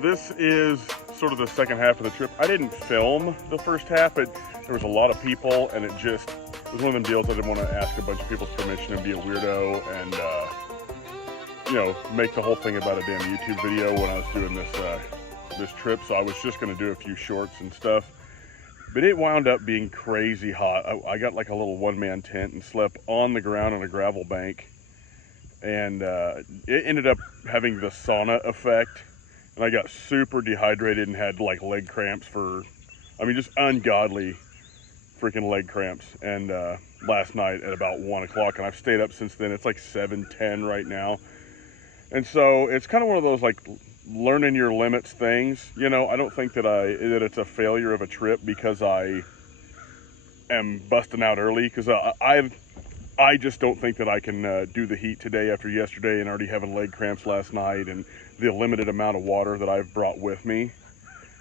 this is sort of the second half of the trip. I didn't film the first half, but there was a lot of people, and it was one of them deals I didn't want to ask a bunch of people's permission and be a weirdo and, you know, make the whole thing about a damn YouTube video when I was doing this trip. So I was just going to do a few shorts and stuff. But it wound up being crazy hot. I got like a little one-man tent and slept on the ground on a gravel bank. And it ended up having the sauna effect. And I got super dehydrated and had like leg cramps for, I mean, just ungodly freaking leg cramps. And last night at about 1 o'clock, and I've stayed up since then. It's like 7:10 right now. And so it's kind of one of those like learning your limits things. You know, I don't think that it's a failure of a trip because I am busting out early, because I just don't think that I can do the heat today after yesterday and already having leg cramps last night and the limited amount of water that I've brought with me.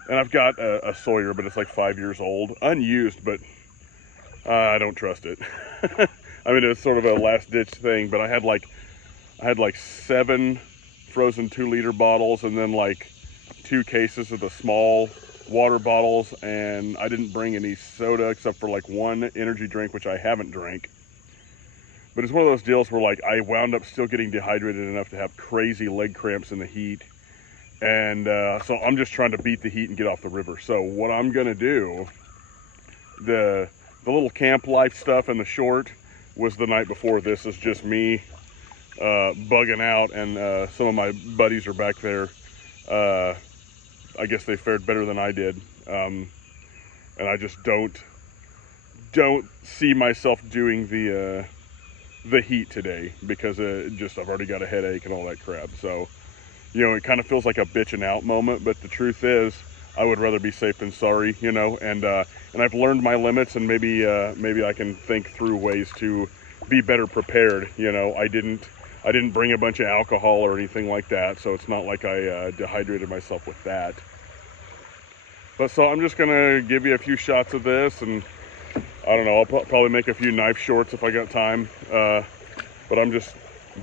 And I've got a Sawyer, but it's like 5 years old, unused, but I don't trust it. I mean, it's sort of a last ditch thing, but I had like 7 frozen 2-liter bottles and then like 2 cases of the small water bottles, and I didn't bring any soda except for like 1 energy drink, which I haven't drank. But it's one of those deals where like I wound up still getting dehydrated enough to have crazy leg cramps in the heat. And so I'm just trying to beat the heat and get off the river. So what I'm gonna do, the little camp life stuff in the short was the night before. This is just me bugging out, and some of my buddies are back there. I guess they fared better than I did. And I just don't see myself doing the heat today because I've already got a headache and all that crap. So, you know, it kind of feels like a bitching out moment, but the truth is I would rather be safe than sorry, you know, and I've learned my limits, and maybe I can think through ways to be better prepared. You know, I didn't bring a bunch of alcohol or anything like that, so it's not like I dehydrated myself with that. But so I'm just gonna give you a few shots of this, and I don't know, I'll probably make a few knife shorts if I got time, but I'm just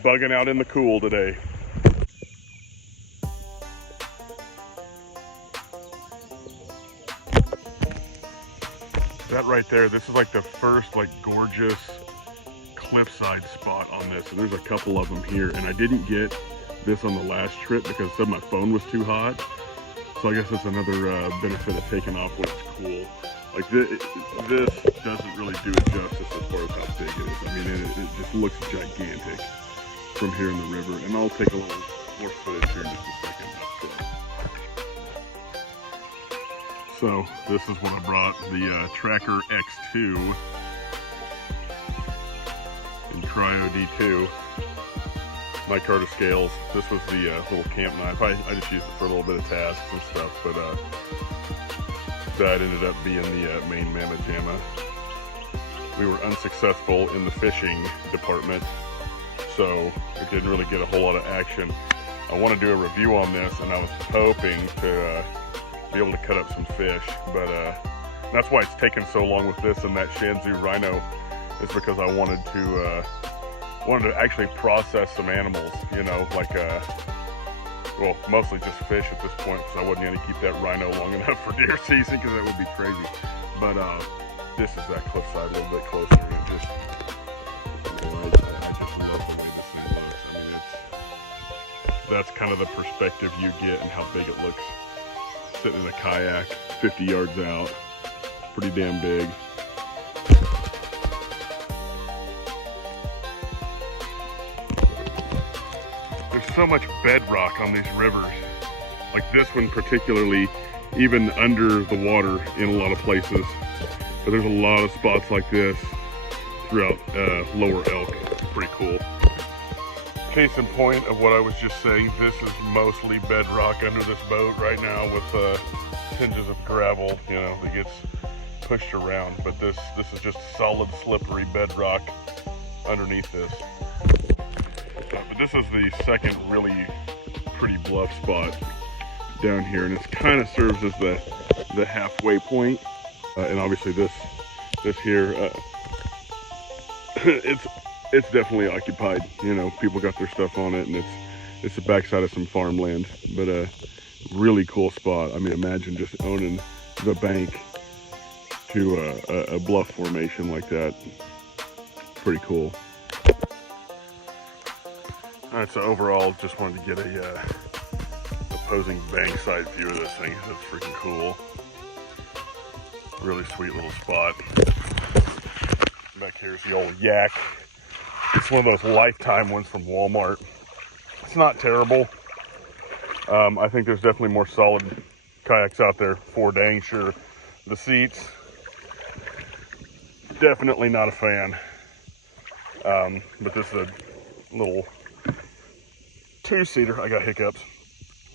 bugging out in the cool today. That right there, this is like the first like gorgeous cliffside spot on this, and there's a couple of them here, and I didn't get this on the last trip because I said my phone was too hot. So I guess that's another benefit of taking off when it's cool. Like this doesn't really do it justice as far as how big it is. I mean, it just looks gigantic from here in the river. And I'll take a little more footage here in just a second. So this is what I brought, the Tracker X2 in Cryo D2. My Carter scales. This was the little camp knife. I just used it for a little bit of tasks and stuff, but that ended up being the main mamma jamma. We were unsuccessful in the fishing department, so it didn't really get a whole lot of action. I want to do a review on this, and I was hoping to be able to cut up some fish, but that's why it's taken so long with this and that Shanzu Rhino, is because I wanted to actually process some animals, you know, like well, mostly just fish at this point, because I wasn't going to keep that rhino long enough for deer season, because that would be crazy. But this is that cliffside a little bit closer, and it just, I just love the way this thing looks. I mean, that's kind of the perspective you get and how big it looks sitting in a kayak 50 yards out. Pretty damn big. There's so much bedrock on these rivers, like this one particularly, even under the water in a lot of places. But there's a lot of spots like this throughout Lower Elk. Pretty cool. Case in point of what I was just saying, this is mostly bedrock under this boat right now with tinges of gravel, you know, that gets pushed around. But this is just solid, slippery bedrock underneath this. But this is the second really pretty bluff spot down here, and it kind of serves as the halfway point. And obviously this here, it's definitely occupied. You know, people got their stuff on it, and it's the backside of some farmland. But Really cool spot. I mean, imagine just owning the bank to a bluff formation like that. Pretty cool. All right, so overall, just wanted to get a opposing bank side view of this thing. That's freaking cool. Really sweet little spot. Back here's the old yak. It's one of those lifetime ones from Walmart. It's not terrible. I think there's definitely more solid kayaks out there for dang sure. The seats, definitely not a fan. But this is a little two-seater. I got hiccups.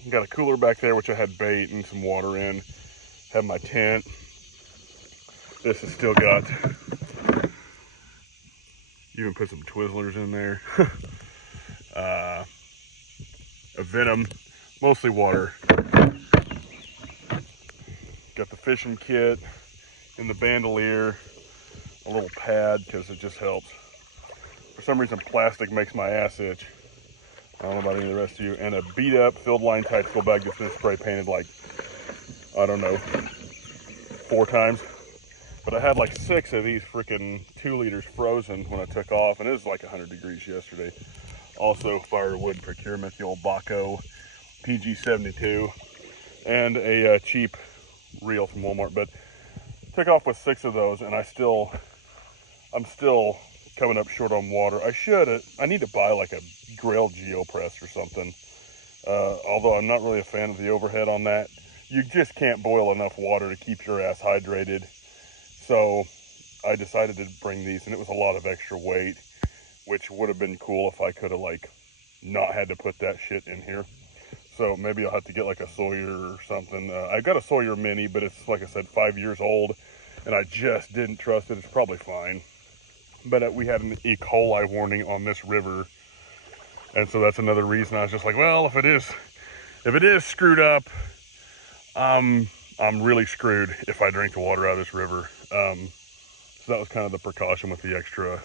Got a cooler back there, which I had bait and some water in. Have my tent. This has still got, even put some Twizzlers in there. A Venom, mostly water. Got the fishing kit in the bandolier, a little pad because it just helps. For some reason, plastic makes my ass itch. I don't know about any of the rest of you. And a beat up filled line tight school bag that's been spray painted like, I don't know, 4 times. But I had like 6 of these freaking 2 liters frozen when I took off, and it was like 100 degrees yesterday. Also firewood procurement, the old Baco PG72, and a cheap reel from Walmart. But took off with 6 of those, and I'm still coming up short on water. I need to buy like a Grail GeoPress or something. Although I'm not really a fan of the overhead on that. You just can't boil enough water to keep your ass hydrated. So I decided to bring these, and it was a lot of extra weight, which would have been cool if I could have like not had to put that shit in here. So maybe I'll have to get like a Sawyer or something. I got a Sawyer Mini, but it's, like I said, 5 years old, and I just didn't trust it. It's probably fine. But we had an E. coli warning on this river, and so that's another reason I was just like, well, if it is screwed up, I'm really screwed if I drink the water out of this river. So that was kind of the precaution with the extra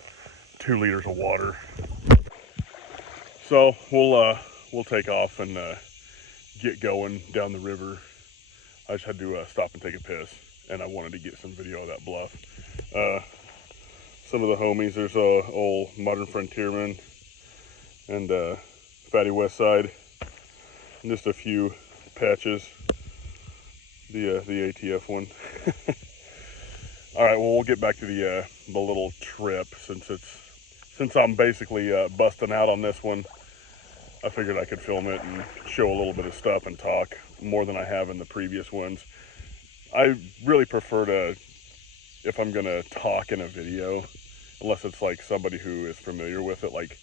2 liters of water. So we'll take off and get going down the river. I just had to stop and take a piss, and I wanted to get some video of that bluff. Some of the homies, there's old Modern Frontierman and Fatty West Side, and just a few patches. The ATF one. All right, well, we'll get back to the little trip since I'm basically busting out on this one. I figured I could film it and show a little bit of stuff and talk more than I have in the previous ones. I really prefer to, if I'm gonna talk in a video, unless it's like somebody who is familiar with it, like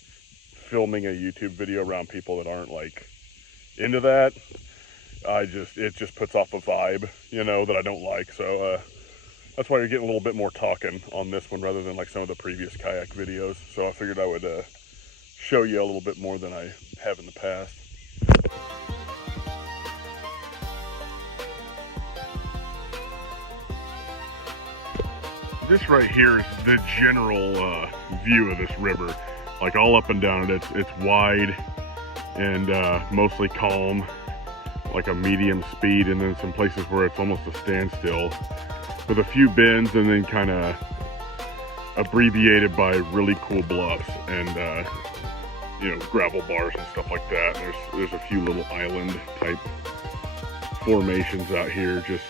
filming a YouTube video around people that aren't like into that, it just puts off a vibe, you know, that I don't like. So that's why you're getting a little bit more talking on this one rather than like some of the previous kayak videos. So I figured I would show you a little bit more than I have in the past. This right here is the general view of this river. Like all up and down it, it's wide and mostly calm, like a medium speed, and then some places where it's almost a standstill with a few bends, and then kind of abbreviated by really cool bluffs and you know, gravel bars and stuff like that. There's a few little island type formations out here, just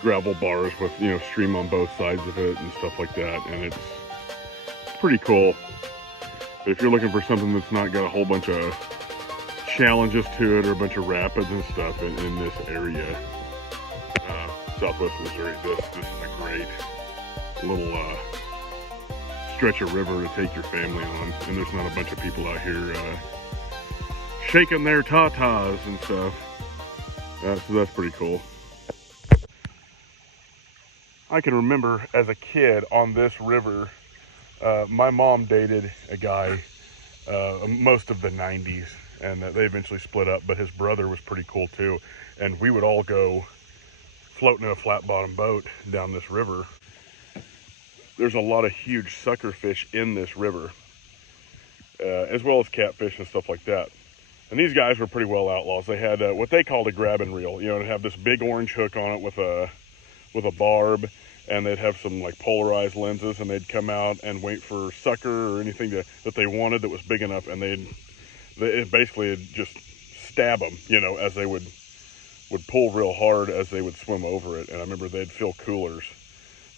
gravel bars with, you know, stream on both sides of it and stuff like that, and it's pretty cool. But if you're looking for something that's not got a whole bunch of challenges to it or a bunch of rapids and stuff in this area, southwest Missouri, this is a great little stretch of river to take your family on, and there's not a bunch of people out here shaking their tatas and stuff. So that's pretty cool. I can remember as a kid on this river, my mom dated a guy most of the 90s, and they eventually split up, but his brother was pretty cool too. And we would all go floating in a flat bottom boat down this river. There's a lot of huge sucker fish in this river, as well as catfish and stuff like that. And these guys were pretty well outlaws. They had what they called a grab and reel. You know, it'd have this big orange hook on it with a barb, and they'd have some like polarized lenses, and they'd come out and wait for sucker or anything that they wanted that was big enough, and it basically just stab them, you know, as they would pull real hard as they would swim over it. And I remember they'd fill coolers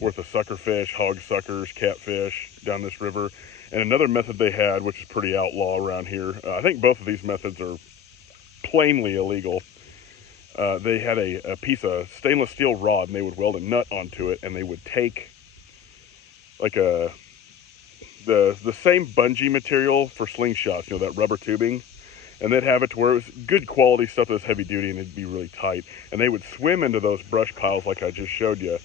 worth of suckerfish, hog suckers, catfish down this river. And another method they had, which is pretty outlaw around here, I think both of these methods are plainly illegal. They had a piece of stainless steel rod, and they would weld a nut onto it, and they would take like the same bungee material for slingshots, you know, that rubber tubing, and they'd have it to where it was good quality stuff that was heavy duty, and it'd be really tight. And they would swim into those brush piles like I just showed you,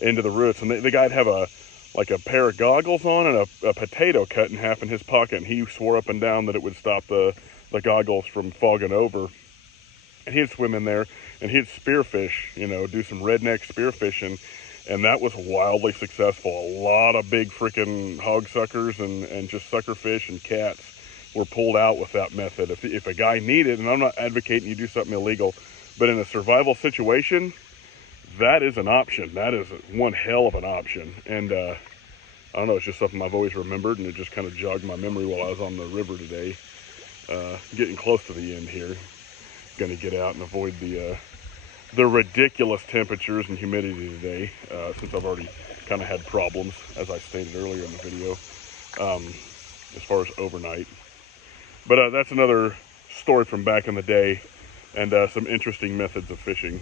into the roots. And the guy'd have a pair of goggles on and a potato cut in half in his pocket, and he swore up and down that it would stop the goggles from fogging over. And he'd swim in there, and he'd spearfish, you know, do some redneck spearfishing, and that was wildly successful. A lot of big freaking hog suckers and just suckerfish and cats were pulled out with that method. If a guy needed, and I'm not advocating you do something illegal, but in a survival situation, that is an option. That is one hell of an option. And I don't know, it's just something I've always remembered, and it just kind of jogged my memory while I was on the river today. Getting close to the end here. Going to get out and avoid the ridiculous temperatures and humidity today, since I've already kind of had problems, as I stated earlier in the video, as far as overnight. But that's another story from back in the day, and some interesting methods of fishing.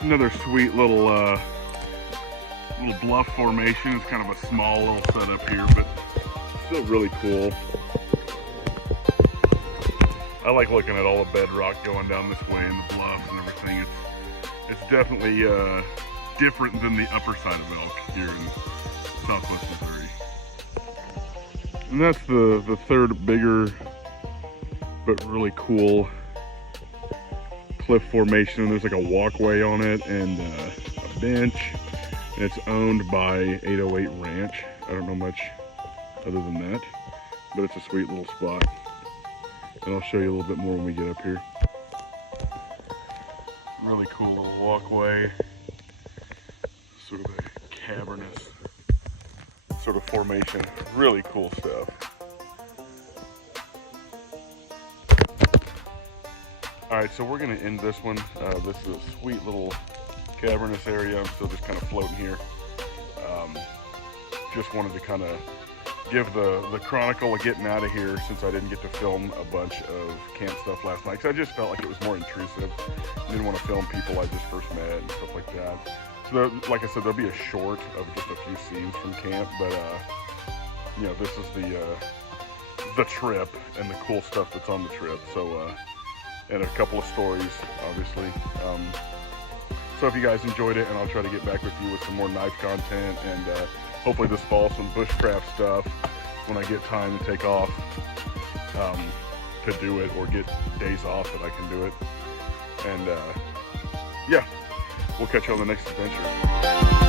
Another sweet little bluff formation. It's kind of a small little setup here, but still really cool. I like looking at all the bedrock going down this way and the bluffs and everything. It's definitely different than the upper side of Elk here in southwest Missouri. And that's the third bigger but really cool cliff formation. There's like a walkway on it and a bench, and it's owned by 808 Ranch. I don't know much other than that, but it's a sweet little spot, and I'll show you a little bit more when we get up here. Really cool little walkway, sort of a cavernous sort of formation. Really cool stuff. All right, so we're gonna end this one. This is a sweet little cavernous area. I'm still just kind of floating here. Just wanted to kind of give the chronicle of getting out of here, since I didn't get to film a bunch of camp stuff last night, because I just felt like it was more intrusive. I didn't want to film people I just first met and stuff like that. So there, like I said, there'll be a short of just a few scenes from camp, but you know, this is the trip and the cool stuff that's on the trip. So and a couple of stories, obviously. So if you guys enjoyed it, and I'll try to get back with you with some more knife content, and hopefully this fall some bushcraft stuff when I get time to take off to do it, or get days off that I can do it. And yeah, we'll catch you on the next adventure.